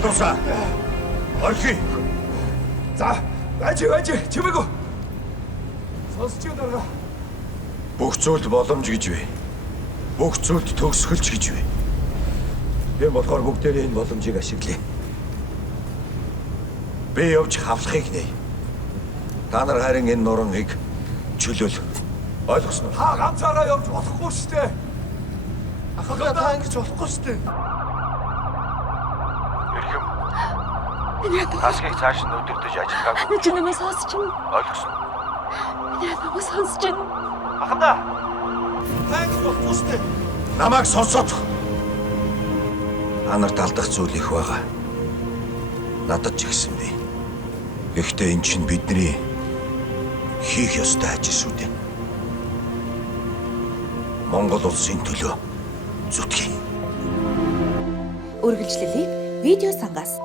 залуусаа. Орхи. За, байж чимээгүй. Сонсч байгаа. Бүх зүйл боломж гэж вэ. Бүх зүйлд төгсгөлч гэж вэ. Тийм болохоор бүгдээрээ энэ боломжийг ашиглая. Би явж хавлахыг нэ. Та нар харин энэ нурангийг чөлөөл. Ойлгосноо? Та ганцаараа явж болохгүй шүү дээ. Ахаа та ингэж болохгүй шүү дээ. Ирхэм. Миний ядуу. Асгийг цааш нь өдөртөж ажиллагааг Чи намайг сонсч юм. ойлгосноо? Миний намайг сонсч юм. Ахандаа. Та ингэж болохгүй шүү дээ. Намайг сонсоод. Та нарт алдах зүйл их байгаа. Надад ч гэсэн би. Гэхдээ эн чинь бидний хийх ёстой ажил шүү дээ. Монгол улсын төлөө зүтгэе. Үргэлжлэлийг видео сангаас